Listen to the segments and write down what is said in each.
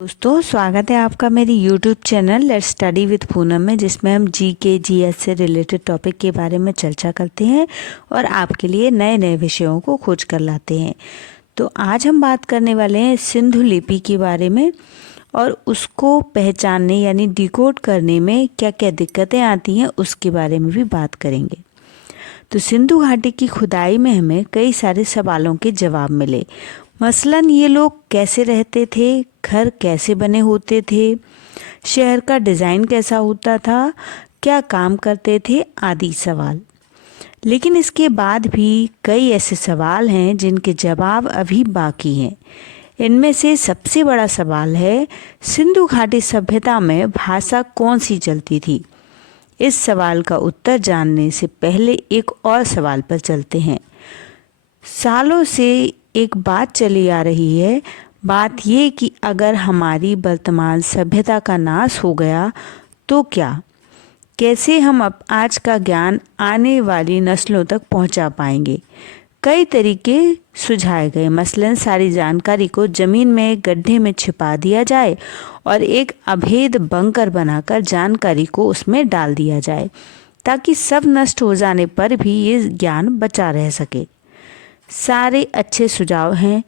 दोस्तों, स्वागत है आपका मेरी YouTube channel let's study with Poonam में, जिसमें हम जीके जीएस से रिलेटेड टॉपिक के बारे में चर्चा करते हैं और आपके लिए नए नए विषयों को खोज कर लाते हैं। तो आज हम बात करने वाले हैं सिंधु लिपि के बारे में और उसको पहचानने यानी डिकोड करने में क्या क्या दिक्कतें आती हैं उसके बारे में भी बात करेंगे। तो सिंधु घाटी की खुदाई में हमें कई सारे सवालों के जवाब मिले। मसलन ये लोग कैसे रहते थे, घर कैसे बने होते थे, शहर का डिज़ाइन कैसा होता था, क्या काम करते थे आदि सवाल। लेकिन इसके बाद भी कई ऐसे सवाल हैं जिनके जवाब अभी बाकी हैं। इनमें से सबसे बड़ा सवाल है, सिंधु घाटी सभ्यता में भाषा कौन सी चलती थी। इस सवाल का उत्तर जानने से पहले एक और सवाल पर चलते हैं। सालों से एक बात चली आ रही है, बात ये कि अगर हमारी वर्तमान सभ्यता का नाश हो गया तो क्या, कैसे हम अब आज का ज्ञान आने वाली नस्लों तक पहुंचा पाएंगे। कई तरीके सुझाए गए, मसलन सारी जानकारी को ज़मीन में एक गड्ढे में छिपा दिया जाए और एक अभेद बंकर बनाकर जानकारी को उसमें डाल दिया जाए ताकि सब नष्ट हो जाने पर भी ये ज्ञान बचा रह सके। सारे अच्छे सुझाव हैं,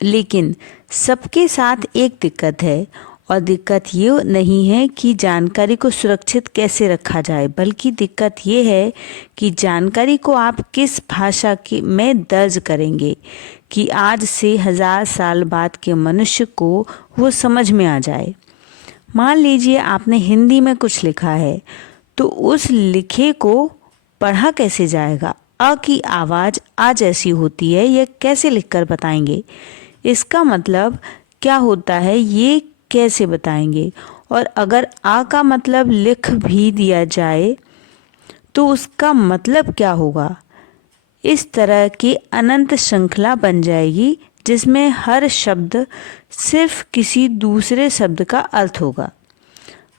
लेकिन सबके साथ एक दिक्कत है, और दिक्कत ये नहीं है कि जानकारी को सुरक्षित कैसे रखा जाए, बल्कि दिक्कत ये है कि जानकारी को आप किस भाषा के में दर्ज करेंगे कि आज से 1000 साल बाद के मनुष्य को वो समझ में आ जाए। मान लीजिए आपने हिंदी में कुछ लिखा है, तो उस लिखे को पढ़ा कैसे जाएगा। अ की आवाज़ आ जैसी होती है, यह कैसे लिखकर बताएंगे। इसका मतलब क्या होता है ये कैसे बताएंगे। और अगर आ का मतलब लिख भी दिया जाए तो उसका मतलब क्या होगा। इस तरह की अनंत श्रृंखला बन जाएगी जिसमें हर शब्द सिर्फ किसी दूसरे शब्द का अर्थ होगा।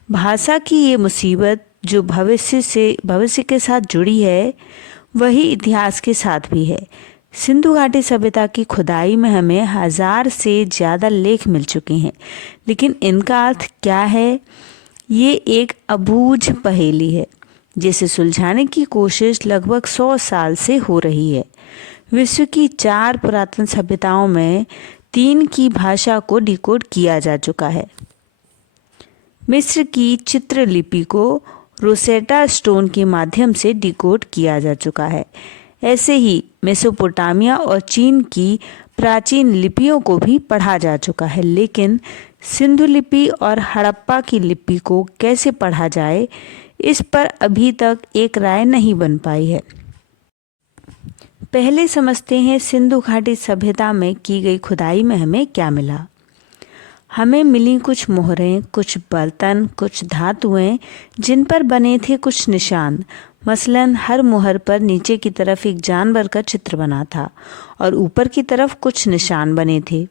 भाषा की ये मुसीबत जो भविष्य के साथ जुड़ी है, वही इतिहास के साथ भी है। सिंधु घाटी सभ्यता की खुदाई में हमें 1000 से ज़्यादा लेख मिल चुके हैं, लेकिन इनका अर्थ क्या है, ये एक अबूझ पहेली है जिसे सुलझाने की कोशिश लगभग 100 साल से हो रही है। विश्व की 4 पुरातन सभ्यताओं में 3 की भाषा को डिकोड किया जा चुका है। मिस्र की चित्रलिपि को रोसेटा स्टोन के माध्यम से डिकोड किया जा चुका है। ऐसे ही मेसोपोटामिया और चीन की प्राचीन लिपियों को भी पढ़ा जा चुका है, लेकिन सिंधु लिपि और हड़प्पा की लिपि को कैसे पढ़ा जाए, इस पर अभी तक एक राय नहीं बन पाई है। पहले समझते हैं सिंधु घाटी सभ्यता में की गई खुदाई में हमें क्या मिला। हमें मिली कुछ मोहरें, कुछ बर्तन, कुछ धातुएं जिन पर बने थे कुछ निशान। मसलन हर मोहर पर नीचे की तरफ एक जानवर का चित्र बना था और ऊपर की तरफ कुछ निशान बने थे।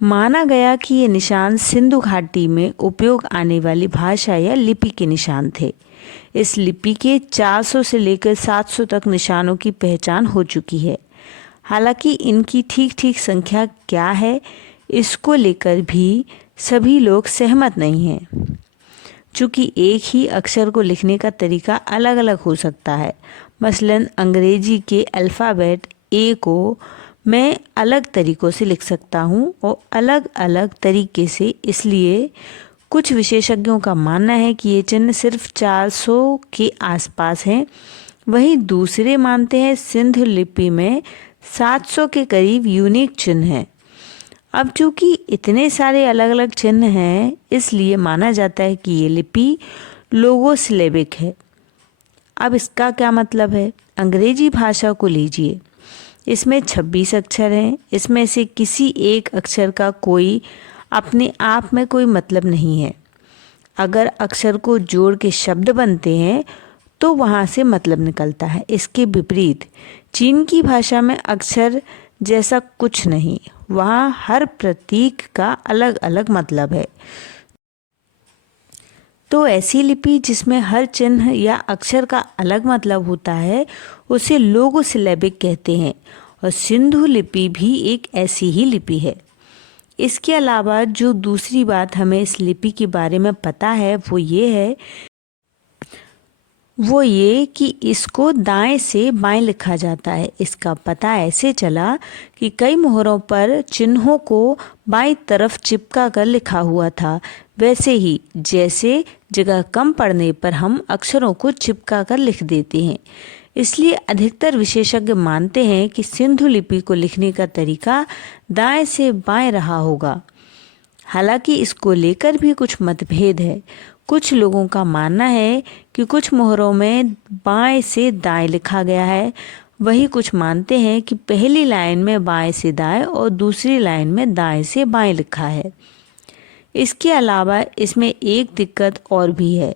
माना गया कि ये निशान सिंधु घाटी में उपयोग आने वाली भाषा या लिपि के निशान थे। इस लिपि के 400 से लेकर 700 तक निशानों की पहचान हो चुकी है। हालांकि इनकी ठीक संख्या क्या है, इसको लेकर भी सभी लोग सहमत नहीं हैं, चूँकि एक ही अक्षर को लिखने का तरीका अलग अलग हो सकता है। मसलन अंग्रेजी के अल्फ़ाबेट ए को मैं अलग तरीक़ों से लिख सकता हूँ और अलग अलग तरीके से, इसलिए कुछ विशेषज्ञों का मानना है कि ये चिन्ह सिर्फ 400 के आसपास हैं। वहीं दूसरे मानते हैं सिंधु लिपि में 700 के करीब यूनिक चिन्ह हैं। अब चूँकि इतने सारे अलग अलग चिन्ह हैं, इसलिए माना जाता है कि ये लिपि लोगोसिलेबिक है। अब इसका क्या मतलब है। अंग्रेजी भाषा को लीजिए, इसमें 26 अक्षर हैं। इसमें से किसी एक अक्षर का कोई अपने आप में कोई मतलब नहीं है। अगर अक्षर को जोड़ के शब्द बनते हैं तो वहाँ से मतलब निकलता है। इसके विपरीत चीन की भाषा में अक्षर जैसा कुछ नहीं, वहाँ हर प्रतीक का अलग अलग मतलब है। तो ऐसी लिपि जिसमें हर चिन्ह या अक्षर का अलग मतलब होता है उसे लोगोसिलेबिक कहते हैं, और सिंधु लिपि भी एक ऐसी ही लिपि है। इसके अलावा जो दूसरी बात हमें इस लिपि के बारे में पता है वो ये कि इसको दाएं से बाएं लिखा जाता है। इसका पता ऐसे चला कि कई मोहरों पर चिन्हों को बाईं तरफ चिपका कर लिखा हुआ था, वैसे ही जैसे जगह कम पड़ने पर हम अक्षरों को चिपका कर लिख देते हैं। इसलिए अधिकतर विशेषज्ञ मानते हैं कि सिंधु लिपि को लिखने का तरीका दाएं से बाएं रहा होगा। हालांकि इसको लेकर भी कुछ मतभेद है। कुछ लोगों का मानना है कि कुछ मोहरों में बाएं से दाएं लिखा गया है, वही कुछ मानते हैं कि पहली लाइन में बाएं से दाएं और दूसरी लाइन में दाएं से बाएं लिखा है। इसके अलावा इसमें एक दिक्कत और भी है।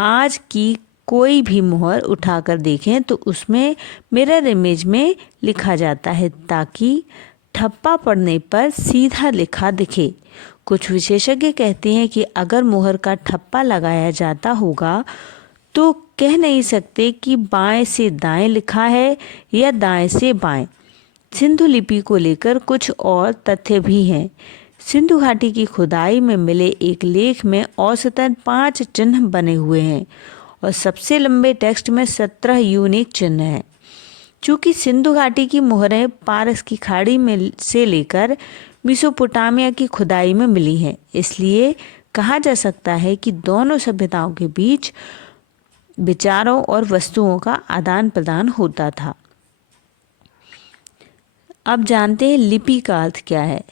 आज की कोई भी मोहर उठाकर देखें तो उसमें मिरर इमेज में लिखा जाता है ताकि ठप्पा पड़ने पर सीधा लिखा दिखे। कुछ विशेषज्ञ कहते हैं कि अगर मोहर का ठप्पा लगाया जाता होगा तो कह नहीं सकते कि बाएं से दाएं लिखा है या दाएं से बाएं। सिंधु लिपि को लेकर कुछ और तथ्य भी हैं। सिंधु घाटी की खुदाई में मिले एक लेख में औसतन 5 चिन्ह बने हुए हैं और सबसे लंबे टेक्स्ट में 17 यूनिक चिन्ह हैं। चूँकि सिंधु घाटी की मोहरें पारस की खाड़ी में से लेकर मेसोपोटामिया की खुदाई में मिली हैं, इसलिए कहा जा सकता है कि दोनों सभ्यताओं के बीच विचारों और वस्तुओं का आदान प्रदान होता था। अब जानते हैं लिपि का अर्थ क्या है।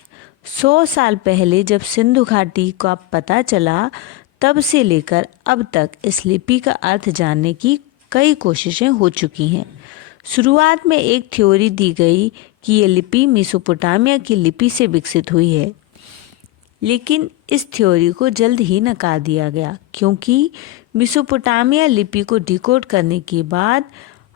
100 साल पहले जब सिंधु घाटी का पता चला, तब से लेकर अब तक इस लिपि का अर्थ जानने की कई कोशिशें हो चुकी हैं। शुरुआत में एक थ्योरी दी गई कि ये लिपि मेसोपोटामिया की लिपि से विकसित हुई है, लेकिन इस थ्योरी को जल्द ही नकार दिया गया क्योंकि मेसोपोटामिया लिपि को डिकोड करने के बाद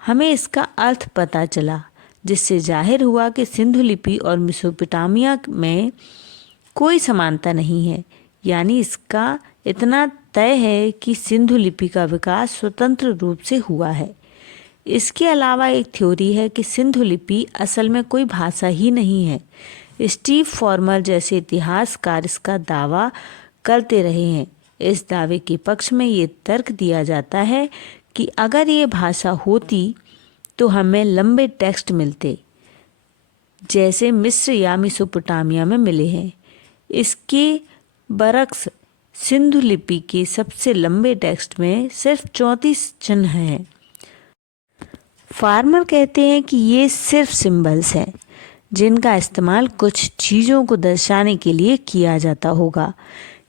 हमें इसका अर्थ पता चला, जिससे जाहिर हुआ कि सिंधु लिपि और मेसोपोटामिया में कोई समानता नहीं है। यानी इसका इतना तय है कि सिंधु लिपि का विकास स्वतंत्र रूप से हुआ है। इसके अलावा एक थ्योरी है कि सिंधु लिपि असल में कोई भाषा ही नहीं है। स्टीव फॉर्मर जैसे इतिहासकार इसका दावा करते रहे हैं। इस दावे के पक्ष में ये तर्क दिया जाता है कि अगर ये भाषा होती तो हमें लंबे टेक्स्ट मिलते, जैसे मिस्र या मेसोपोटामिया में मिले हैं। इसके बरक्स सिंधु लिपि के सबसे लंबे टेक्स्ट में सिर्फ 34 चिन्ह हैं। फार्मर कहते हैं कि ये सिर्फ सिंबल्स हैं जिनका इस्तेमाल कुछ चीज़ों को दर्शाने के लिए किया जाता होगा।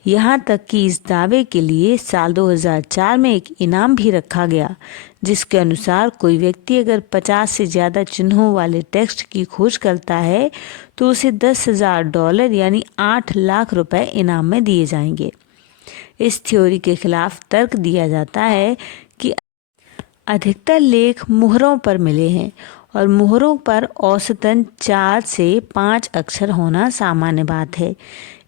यहाँ तक कि इस दावे के लिए साल 2004 में एक इनाम भी रखा गया, जिसके अनुसार कोई व्यक्ति अगर 50 से ज़्यादा चिन्हों वाले टेक्स्ट की खोज करता है तो उसे $10,000 यानी 8 लाख रुपए इनाम में दिए जाएंगे। इस थ्योरी के खिलाफ तर्क दिया जाता है कि अधिकतर लेख मुहरों पर मिले हैं और मुहरों पर औसतन 4 से 5 अक्षर होना सामान्य बात है।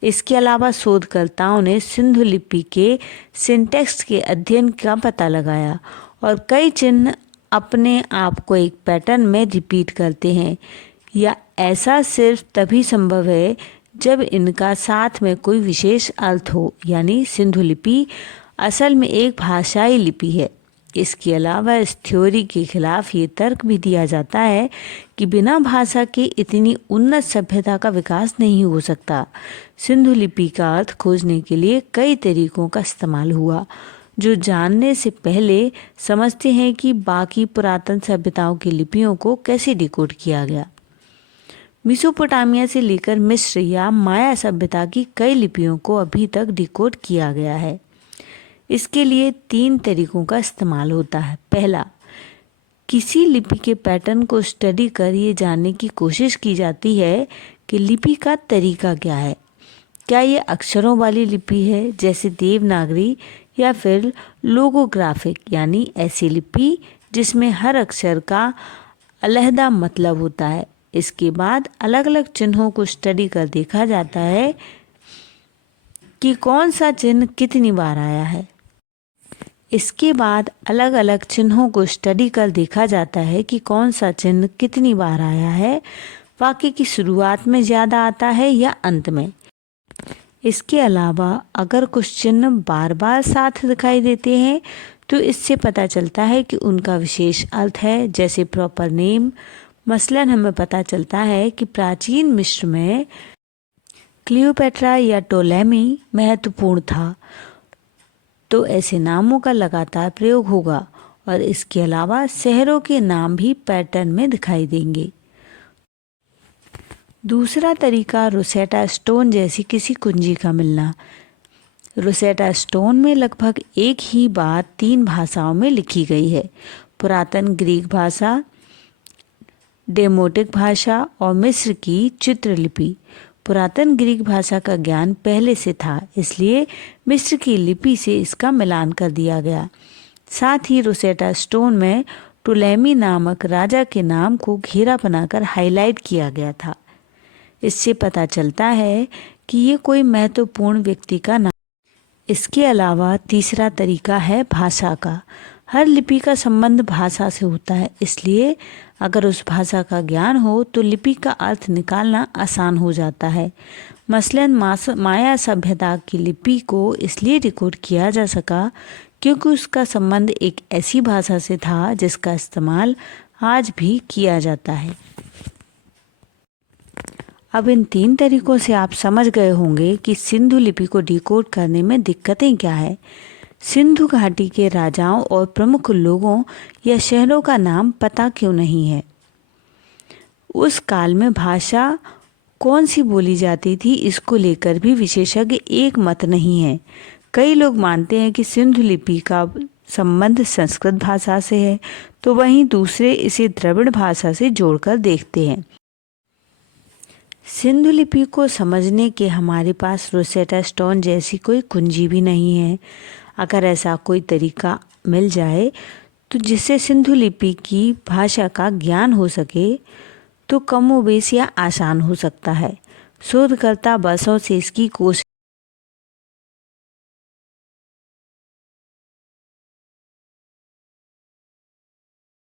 इसके अलावा शोधकर्ताओं ने सिंधु लिपि के सिंटैक्स के अध्ययन का पता लगाया और कई चिन्ह अपने आप को एक पैटर्न में रिपीट करते हैं, या ऐसा सिर्फ तभी संभव है जब इनका साथ में कोई विशेष अर्थ हो। यानी सिंधु लिपि असल में एक भाषाई लिपि है। इसके अलावा इस थ्योरी के खिलाफ ये तर्क भी दिया जाता है कि बिना भाषा के इतनी उन्नत सभ्यता का विकास नहीं हो सकता। सिंधु लिपि का अर्थ खोजने के लिए कई तरीकों का इस्तेमाल हुआ, जो जानने से पहले समझते हैं कि बाकी पुरातन सभ्यताओं की लिपियों को कैसे डिकोड किया गया। मेसोपोटामिया से लेकर मिस्र या माया सभ्यता की कई लिपियों को अभी तक डिकोड किया गया है। इसके लिए 3 तरीकों का इस्तेमाल होता है। पहला, किसी लिपि के पैटर्न को स्टडी कर ये जानने की कोशिश की जाती है कि लिपि का तरीका क्या है। क्या ये अक्षरों वाली लिपि है जैसे देवनागरी, या फिर लोगोग्राफिक यानी ऐसी लिपि जिसमें हर अक्षर का अलहदा मतलब होता है। इसके बाद अलग अलग चिन्हों को स्टडी कर देखा जाता है कि कौन सा चिन्ह कितनी बार आया है। इसके बाद अलग अलग चिन्हों को स्टडी कर देखा जाता है कि कौन सा चिन्ह कितनी बार आया है, वाक्य की शुरुआत में ज़्यादा आता है या अंत में। इसके अलावा अगर कुछ चिन्ह बार बार साथ दिखाई देते हैं तो इससे पता चलता है कि उनका विशेष अर्थ है, जैसे प्रॉपर नेम। मसलन हमें पता चलता है कि प्राचीन मिस्र में क्लियोपेट्रा या टोलेमी महत्वपूर्ण था, तो ऐसे नामों का लगातार प्रयोग होगा। और इसके अलावा शहरों के नाम भी पैटर्न में दिखाई देंगे। दूसरा तरीका रोसेटा स्टोन जैसी किसी कुंजी का मिलना। रोसेटा स्टोन में लगभग एक ही बात 3 भाषाओं में लिखी गई है, पुरातन ग्रीक भाषा, डेमोटिक भाषा और मिस्र की चित्रलिपि। पुरातन ग्रीक भाषा का ज्ञान पहले से था, इसलिए मिस्र की लिपि से इसका मिलान कर दिया गया। साथ ही रोसेटा स्टोन में टोलेमी नामक राजा के नाम को घेरा बनाकर हाईलाइट किया गया था। इससे पता चलता है कि ये कोई महत्वपूर्ण व्यक्ति का नाम। इसके अलावा तीसरा तरीका है भाषा का। हर लिपि का संबंध भाषा से होता है, इसलिए अगर उस भाषा का ज्ञान हो तो लिपि का अर्थ निकालना आसान हो जाता है। मसलन माया सभ्यता की लिपि को इसलिए रिकॉर्ड किया जा सका क्योंकि उसका संबंध एक ऐसी भाषा से था जिसका इस्तेमाल आज भी किया जाता है। अब इन 3 तरीकों से आप समझ गए होंगे कि सिंधु लिपि को डिकोड करने में दिक्कतें क्या है। सिंधु घाटी के राजाओं और प्रमुख लोगों या शहरों का नाम पता क्यों नहीं है। उस काल में भाषा कौन सी बोली जाती थी, इसको लेकर भी विशेषज्ञ एक मत नहीं है। कई लोग मानते हैं कि सिंधु लिपि का संबंध संस्कृत भाषा से है, तो वहीं दूसरे इसे द्रविड़ भाषा से जोड़कर देखते हैं। सिंधु लिपि को समझने के हमारे पास रोसेटा स्टोन जैसी कोई कुंजी भी नहीं है। अगर ऐसा कोई तरीका मिल जाए तो जिससे सिंधु लिपि की भाषा का ज्ञान हो सके तो कमोबेश या आसान हो सकता है। शोधकर्ता बरसों से इसकी कोशिश